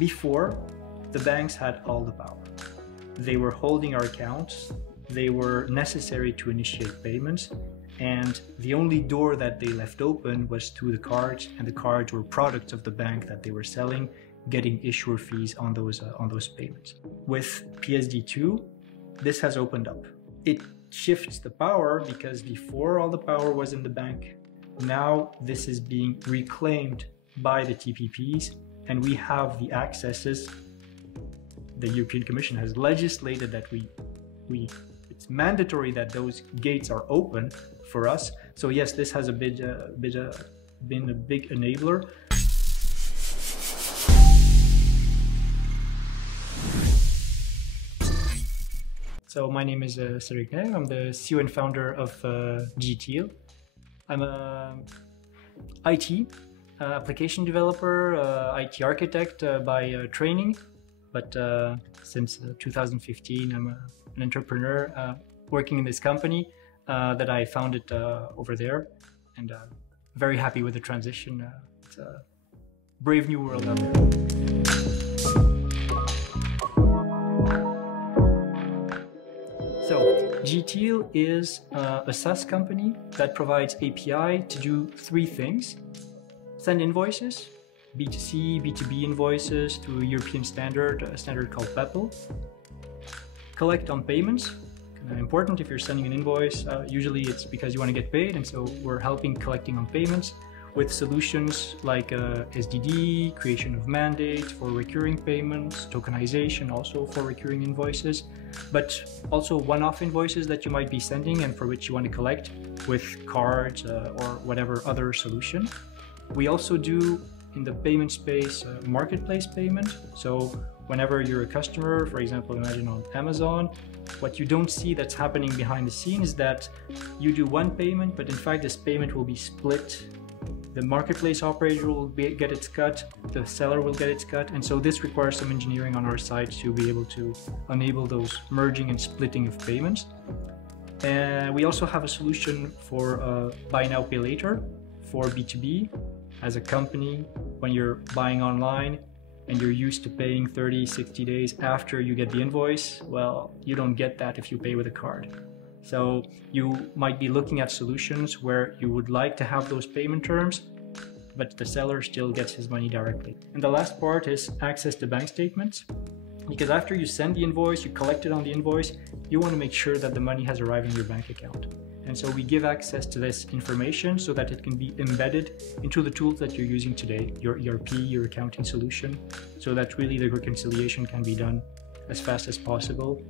Before, the banks had all the power. They were holding our accounts, they were necessary to initiate payments, and the only door that they left open was through the cards, and the cards were products of the bank that they were selling, getting issuer fees on those payments. With PSD2, this has opened up. It shifts the power because before all the power was in the bank. Now this is being reclaimed by the TPPs, and we have the accesses. The European Commission has legislated that it's mandatory that those gates are open for us. So yes, this has been a big enabler. So my name is Cédric Nève. I'm the CEO and founder of Digiteal. I'm a IT application developer, IT architect by training, but since 2015 I'm an entrepreneur working in this company that I founded over there, and very happy with the transition. It's a brave new world out there. So, Digiteal is a SaaS company that provides API to do three things: send invoices, B2C, B2B invoices to a European standard called TPPs, collect on payments. Important if you're sending an invoice, usually it's because you want to get paid, and so we're helping collecting on payments with solutions like SDD, creation of mandates for recurring payments, tokenization also for recurring invoices, but also one-off invoices that you might be sending and for which you want to collect with cards or whatever other solution. We also do in the payment space marketplace payment. So whenever you're a customer, for example, imagine on Amazon, what you don't see that's happening behind the scenes is that you do one payment, but in fact this payment will be split. The marketplace operator will get its cut, the seller will get its cut, and so this requires some engineering on our side to be able to enable those merging and splitting of payments. And we also have a solution for buy now, pay later for B2B. As a company, when you're buying online and you're used to paying 30, 60 days after you get the invoice, well, you don't get that if you pay with a card. So you might be looking at solutions where you would like to have those payment terms, but the seller still gets his money directly. And the last part is access to bank statements, because after you send the invoice, you collect it on the invoice, you want to make sure that the money has arrived in your bank account. And so we give access to this information so that it can be embedded into the tools that you're using today, your ERP, your accounting solution, so that really the reconciliation can be done as fast as possible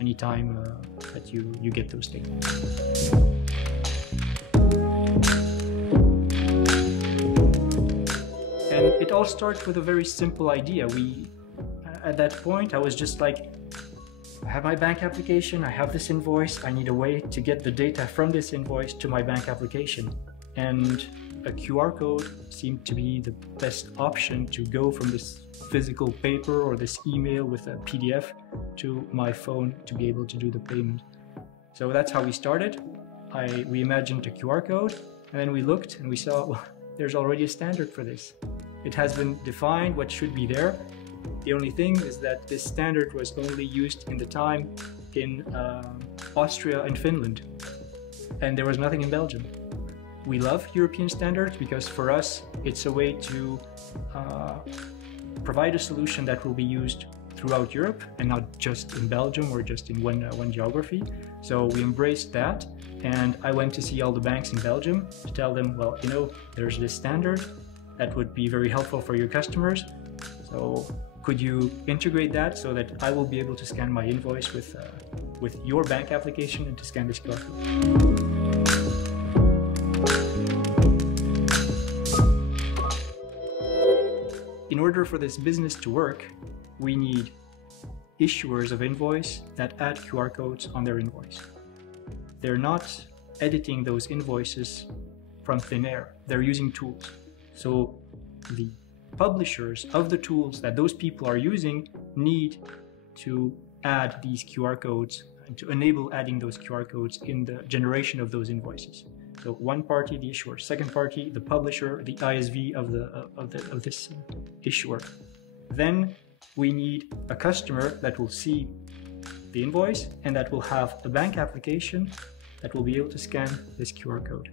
anytime that you get those statements. And it all starts with a very simple idea. At that point, I was just like, I have my bank application, I have this invoice, I need a way to get the data from this invoice to my bank application. And a QR code seemed to be the best option to go from this physical paper or this email with a PDF to my phone to be able to do the payment. So that's how we started. We imagined a QR code, and then we looked and we saw, well, there's already a standard for this. It has been defined what should be there. The only thing is that this standard was only used in the time in Austria and Finland, and there was nothing in Belgium. We love European standards because for us it's a way to provide a solution that will be used throughout Europe and not just in Belgium or just in one geography. So we embraced that, and I went to see all the banks in Belgium to tell them, well, you know, there's this standard that would be very helpful for your customers. So could you integrate that so that I will be able to scan my invoice with your bank application and to scan this QR code? In order for this business to work, we need issuers of invoice that add QR codes on their invoice. They're not editing those invoices from thin air. They're using tools. So the publishers of the tools that those people are using need to add these QR codes and to enable adding those QR codes in the generation of those invoices. So one party, the issuer; second party, the publisher, the ISV of this issuer. Then we need a customer that will see the invoice and that will have a bank application that will be able to scan this QR code.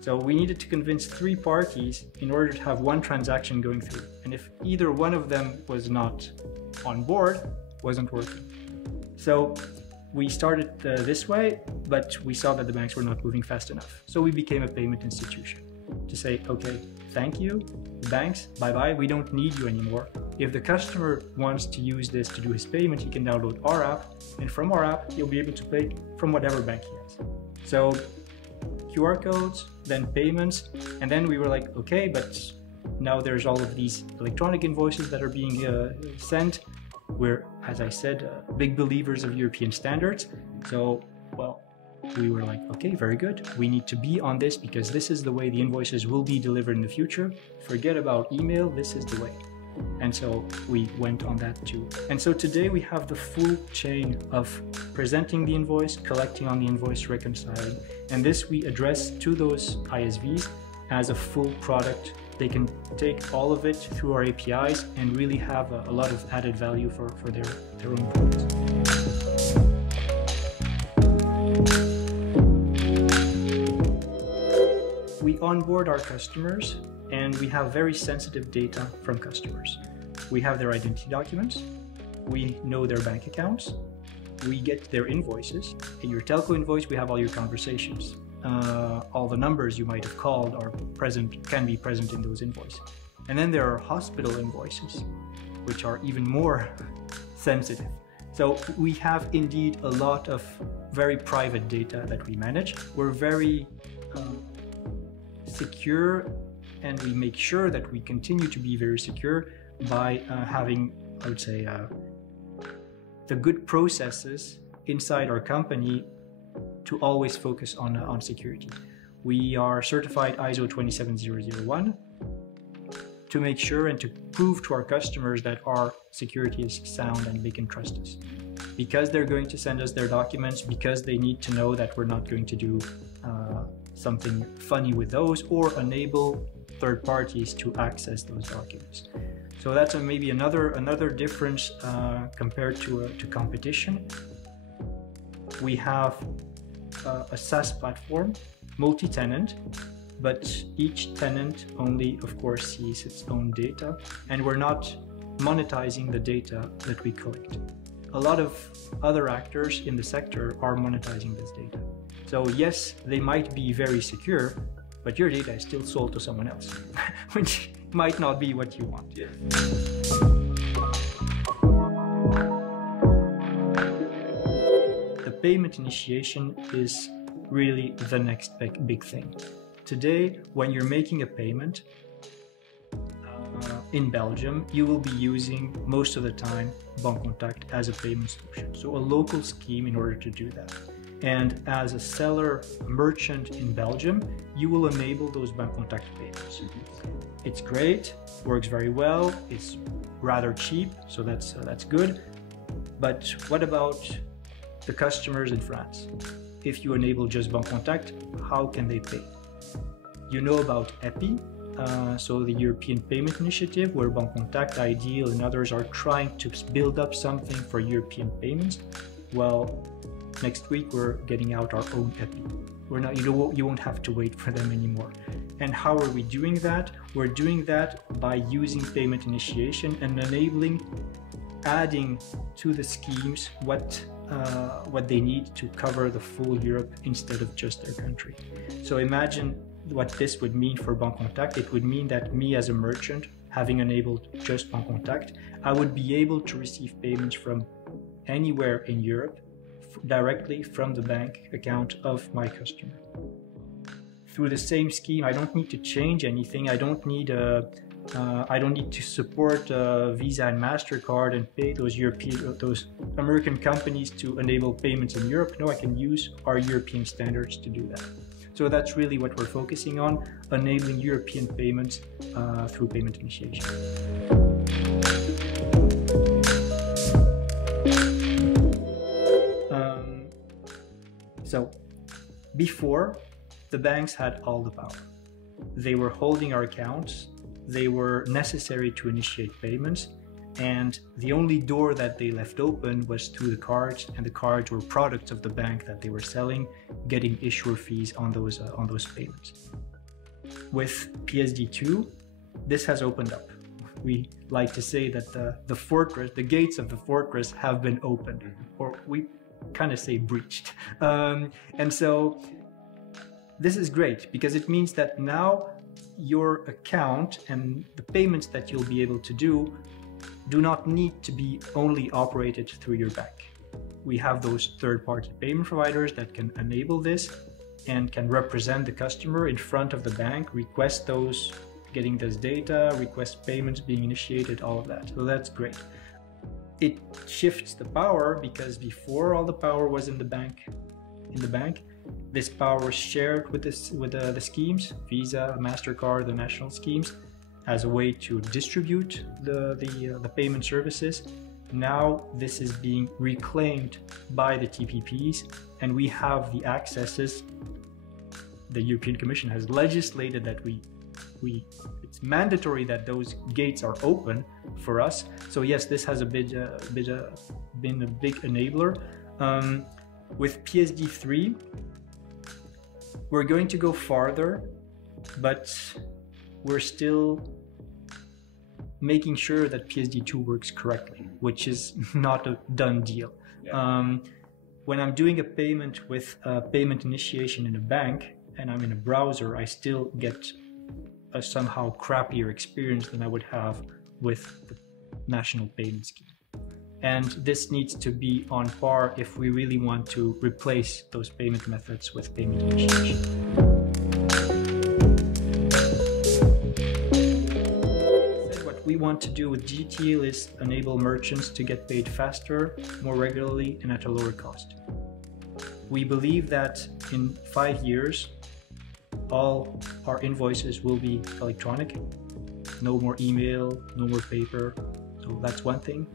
So we needed to convince 3 parties in order to have one transaction going through. And if either one of them was not on board, wasn't working. So we started this way, but we saw that the banks were not moving fast enough. So we became a payment institution to say, okay, thank you, banks, bye-bye, we don't need you anymore. If the customer wants to use this to do his payment, he can download our app, and from our app, he'll be able to pay from whatever bank he has. So QR codes, then payments, and then we were like, okay, but now there's all of these electronic invoices that are being sent. We're, as I said, big believers of European standards. So, well, we were like, okay, very good. We need to be on this because this is the way the invoices will be delivered in the future. Forget about email, this is the way. And so we went on that too. And so today we have the full chain of presenting the invoice, collecting on the invoice, reconciling. And this we address to those ISVs as a full product. They can take all of it through our APIs and really have a lot of added value for their own products. We onboard our customers and we have very sensitive data from customers. We have their identity documents, we know their bank accounts, we get their invoices. In your telco invoice, we have all your conversations. All the numbers you might have called are present, can be present in those invoices. And then there are hospital invoices, which are even more sensitive. So we have indeed a lot of very private data that we manage. We're very secure, and we make sure that we continue to be very secure by having, I would say, the good processes inside our company to always focus on security. We are certified ISO 27001 to make sure and to prove to our customers that our security is sound and they can trust us. Because they're going to send us their documents, because they need to know that we're not going to do something funny with those or enable third parties to access those documents. So that's maybe another difference compared to competition. We have a SaaS platform, multi-tenant, but each tenant only, of course, sees its own data, and we're not monetizing the data that we collect. A lot of other actors in the sector are monetizing this data. So yes, they might be very secure, but your data is still sold to someone else, which might not be what you want. Yeah. The payment initiation is really the next big thing. Today, when you're making a payment in Belgium, you will be using most of the time Bancontact as a payment solution. So a local scheme in order to do that. And as a seller, a merchant in Belgium, you will enable those Bancontact payments. It's great, works very well, it's rather cheap, so that's good. But what about the customers in France? If you enable just Bancontact, how can they pay? You know about EPI, so the European Payment Initiative, where Bancontact, Ideal, and others are trying to build up something for European payments. Well, next week we're getting out our own EPI. You won't have to wait for them anymore. And how are we doing that? We're doing that by using payment initiation and enabling, adding to the schemes what they need to cover the full Europe instead of just their country. So imagine what this would mean for Bancontact. It would mean that me as a merchant, having enabled just Bancontact, I would be able to receive payments from anywhere in Europe directly from the bank account of my customer. Through the same scheme, I don't need to change anything. I don't need to support Visa and MasterCard and pay those American companies to enable payments in Europe. No, I can use our European standards to do that. So that's really what we're focusing on, enabling European payments through payment initiation. So before, the banks had all the power. They were holding our accounts. They were necessary to initiate payments, and the only door that they left open was through the cards, and the cards were products of the bank that they were selling, getting issuer fees on those payments. With PSD2, this has opened up. We like to say that the gates of the fortress have been opened, or we kind of say breached. And so this is great because it means that now your account and the payments that you'll be able to do not need to be only operated through your bank. We have those third-party payment providers that can enable this and can represent the customer in front of the bank, request those, getting this data, request payments being initiated, all of that. So that's great. It shifts the power because before all the power was in the bank. This power was shared with the schemes, Visa, MasterCard, the national schemes, as a way to distribute the payment services. Now this is being reclaimed by the TPPs, and we have the accesses. The European Commission has legislated that it's mandatory that those gates are open for us. So yes, this has been a big enabler. With PSD3, we're going to go farther, but we're still making sure that PSD2 works correctly, which is not a done deal. Yeah. When I'm doing a payment with a payment initiation in a bank and I'm in a browser, I still get a somehow crappier experience than I would have with the national payment scheme. And this needs to be on par if we really want to replace those payment methods with payment initiation. What we want to do with Digiteal is enable merchants to get paid faster, more regularly, and at a lower cost. We believe that in 5 years, all our invoices will be electronic. No more email, no more paper. So that's one thing.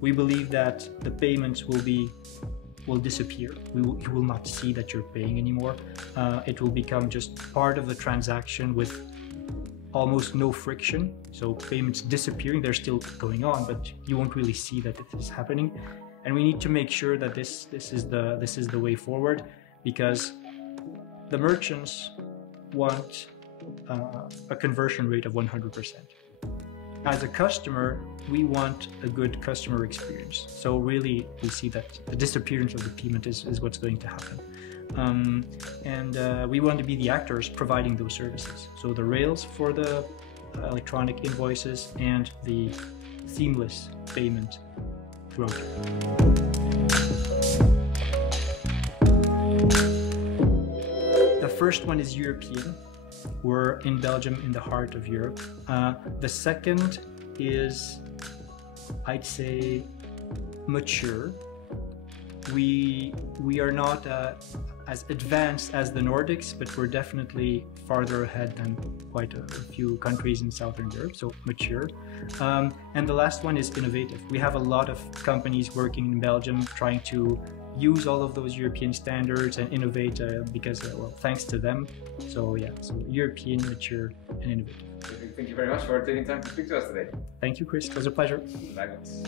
We believe that the payments will disappear. You will not see that you're paying anymore. It will become just part of the transaction with almost no friction. So payments disappearing, they're still going on, but you won't really see that it is happening. And we need to make sure that this is the way forward, because the merchants want a conversion rate of 100%. As a customer, we want a good customer experience. So really, we see that the disappearance of the payment is what's going to happen. We want to be the actors providing those services. So the rails for the electronic invoices and the seamless payment throughout. The first one is European. We're in Belgium, in the heart of Europe. The second is, I'd say, mature. We are not as advanced as the Nordics, but we're definitely farther ahead than quite a few countries in Southern Europe, so mature. And the last one is innovative. We have a lot of companies working in Belgium trying to use all of those European standards and innovate because, well, thanks to them. So yeah, so European, mature, and innovative. Thank you very much for taking time to speak to us today. Thank you, Chris. It was a pleasure. Likewise.